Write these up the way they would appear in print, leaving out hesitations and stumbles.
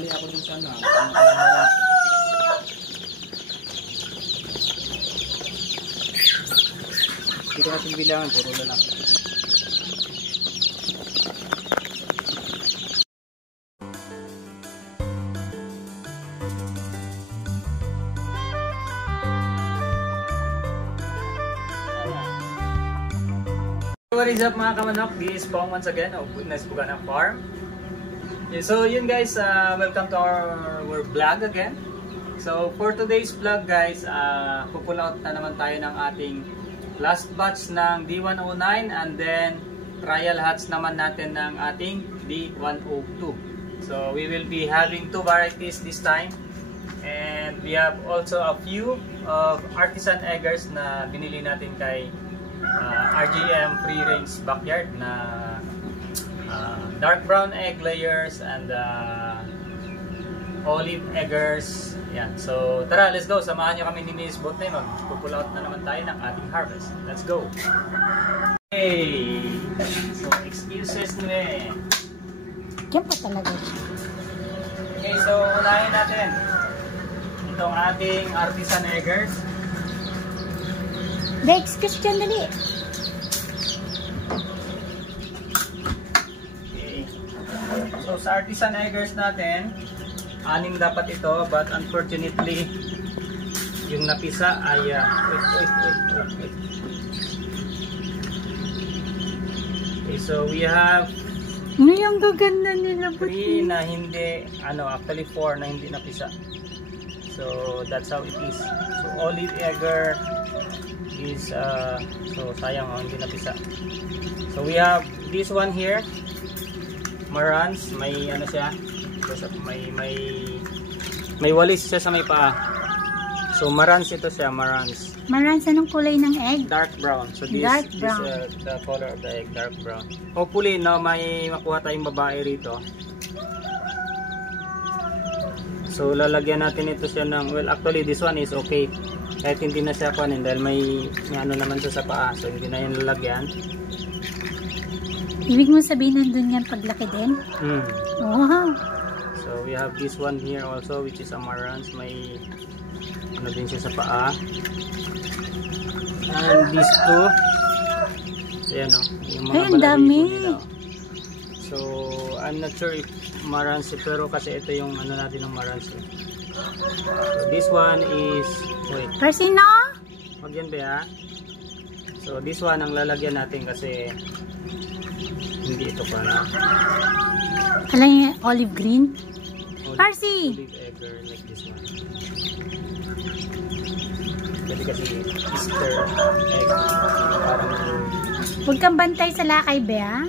Sumali ako dun sa ano. Dito natin bilangan, puro lalaki. What is up mga kamanok? This is Pong once again of Goodness Bugana Farm. Yeah, so yun guys, welcome to our vlog again. So for today's vlog guys, pupull out na naman tayo ng ating last batch ng D109 and then trial hatch naman natin ng ating D102. So we will be having two varieties this time. And we have also a few of artisan eggers na binili natin kay RGM Free Range Backyard na dark brown egg layers and olive eggers. Yan. So tara, let's go. Samahan nyo kami ni Miss Botnay. Mag-pull out na naman tayo ng ating harvest. Let's go. Hey! So excuses nyo Diyan pa talaga. Okay, so unahin natin itong ating artisan eggers. Excuse dyan, dali. Okay. So sa artisan eggers natin, 6 dapat ito, but unfortunately yung napisa ay wait. Okay, so we have Yung gaganda nila 3 na hindi, actually 4 na hindi napisa. So that's how it is. So olive egger is so sayang hindi napisa. So we have this one here, Marans, may siya, may walis siya sa may paa. So Marans ito siya, Marans. Marans, anong kulay ng egg? Dark brown. So this is the color of the egg, dark brown. Hopefully may makuha tayong babae rito. So lalagyan natin ito siya ng, well actually this one is okay. Kahit hindi na siya kunin dahil may naman siya sa paa. So hindi na yung lalagyan. Ibig mo sabihin nandun yan paglaki din? Wow! So we have this one here also which is a Marans. May din siya sa paa. And these two. Ayan yung mga dami. nila. So I'm not sure if Marans pero kasi ito yung natin ng Marans. So this one is Persino? Wag yan ba? So this one ang lalagyan natin kasi hindi ito pa na. Alam niyo, olive green? Parsi! Olive egger like this one. Pwede kasi Easter egg. Parang Huwag kang bantay sa lakay, Bea.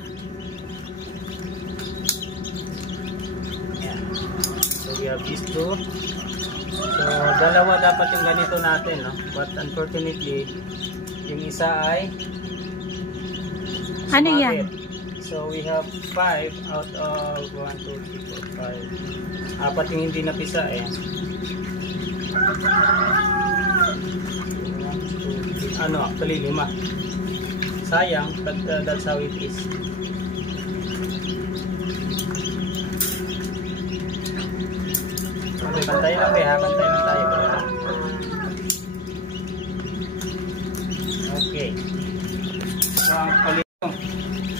yeah. So we have these two. So dalawa dapat yung ganito natin, no? But unfortunately yung isa ay Ano sumabit. yan? So we have 5 out of 1, 2, 3, 4, 5. Apat yung hindi napisa eh. 1, 2, 3. Actually 5. Sayang, but that's how it is. Okay, bantay lang ha. Bantay lang tayo. Okay. So ang palit.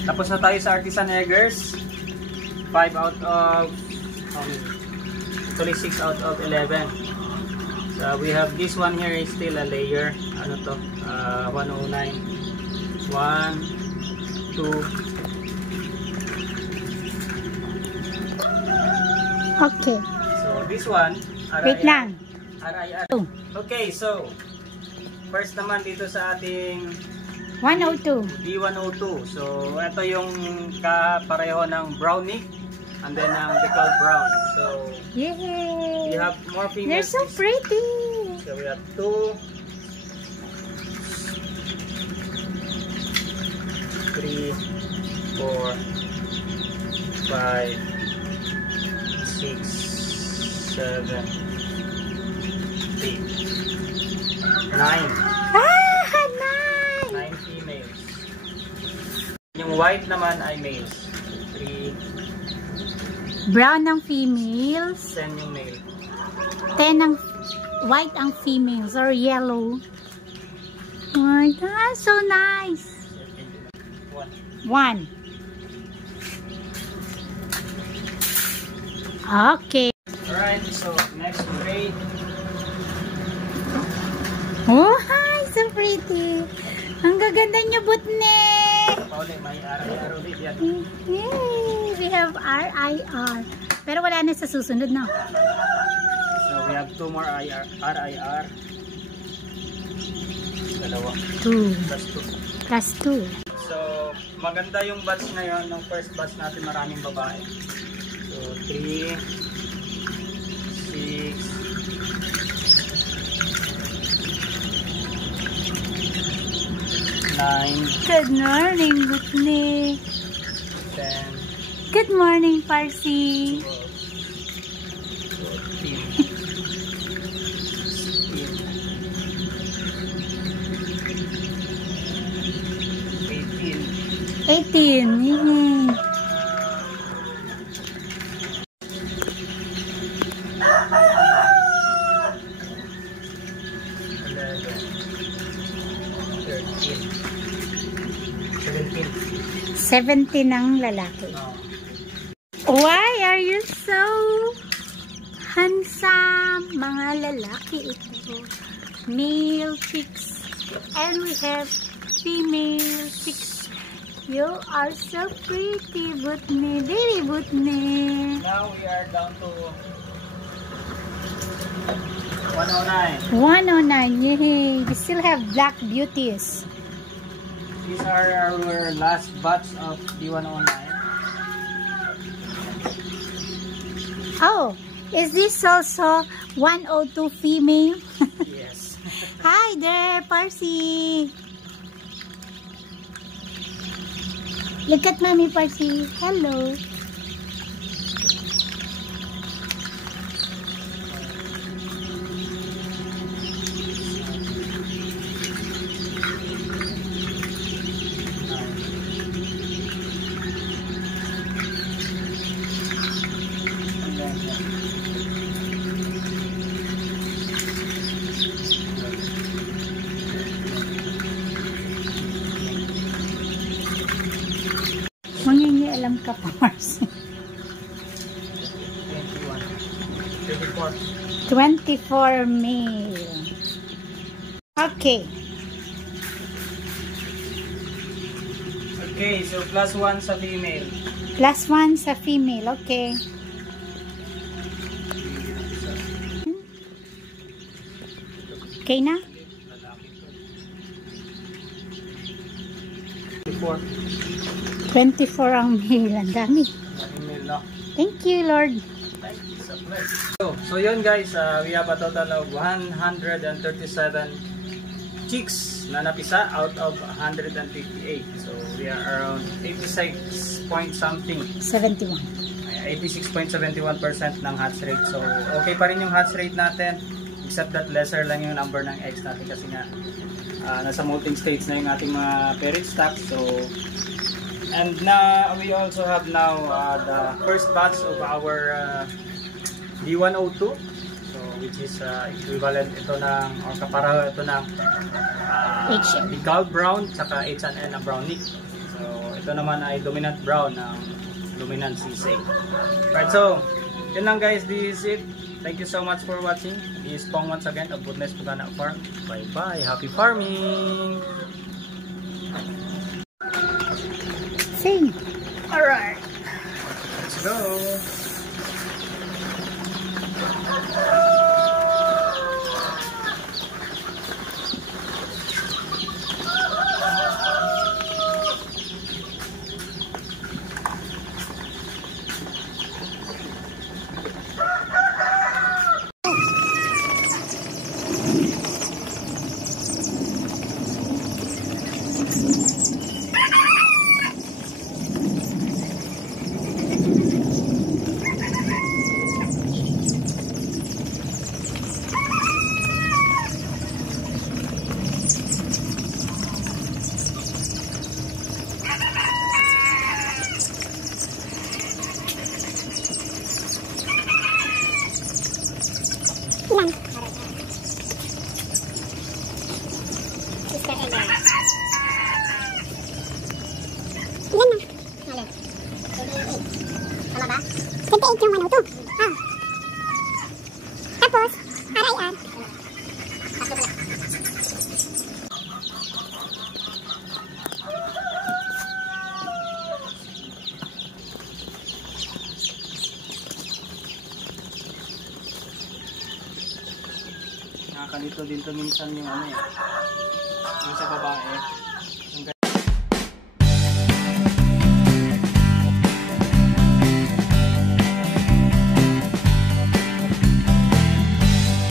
Tapos na tayo sa artisan eggers. 5 out of actually 6 out of 11. So we have this one here is still a layer. 109. 1, 2. Okay. So this one, Wait lang. Okay, so first naman dito sa ating 102. D102. So ito yung kapareho ng brownie and then ang decal brown. So Yay! we have more They're females. so pretty. So we have 2, 3, 4, 5, 6, 7, 8, 9. 9 females. Yung white naman ay males. 3, 4, Brown ang females. 10 yung male. 10 ang white ang females or yellow. Oh my God, so nice. 1. Okay. Alright, so next grade. Oh, hi, so pretty. Ang gaganda niyo, Butne. Pauli, may araw-araw ulit yan. Yay! We have RIR. Pero wala na sa susunod, no? So we have 2 more RIR. Dalawa. 2 Plus 2. plus 2. So maganda yung batch na yun. Nung first batch natin maraming babae. So 3, 6, 9, Good morning, Butne. 10, Good morning, Parsi. 18. Yay. Seventeen. 17 ang lalaki. Why are you so handsome? Mga lalaki ito. Male chicks. And we have female chicks. You are so pretty, Butne. Baby Butne. Now we are down to 109. 109. Yay. We still have black beauties. These are our last batch of D109. Oh, is this also 102 female? Yes. Hi there, Parsi. Look at Mommy Parsi. Hello. Alam ka pa, Marcy. 24 male. Okay. Okay, so plus 1 sa female. Plus 1 sa female. Okay. Okay na? 24 ang male. Ang dami. Female na. Thank you, Lord. So yun guys, we have a total of 137 chicks na napisa out of 158. So we are around 86 point something. 71. 86.71% ng hatch rate. So okay pa rin yung hatch rate natin, except that lesser lang yung number ng eggs natin kasi nga nasa molting stage na yung ating mga parent stock. So and na we also have now the first batch of our D102, so which is equivalent ito ng or kaparaho ito ng Bigal Brown tsaka H&N na Brownie. So ito naman ay dominant brown ng dominant Sisay. Right, so yun lang guys, this is it. Thank you so much for watching. This is Pong once again of Bootness Pugana Farm. Bye bye, happy farming. Sing. Alright, let's go. Ito. Ah. Tapos, RIR. Nakakalito din to minsan yung ano eh. Yung sa babae.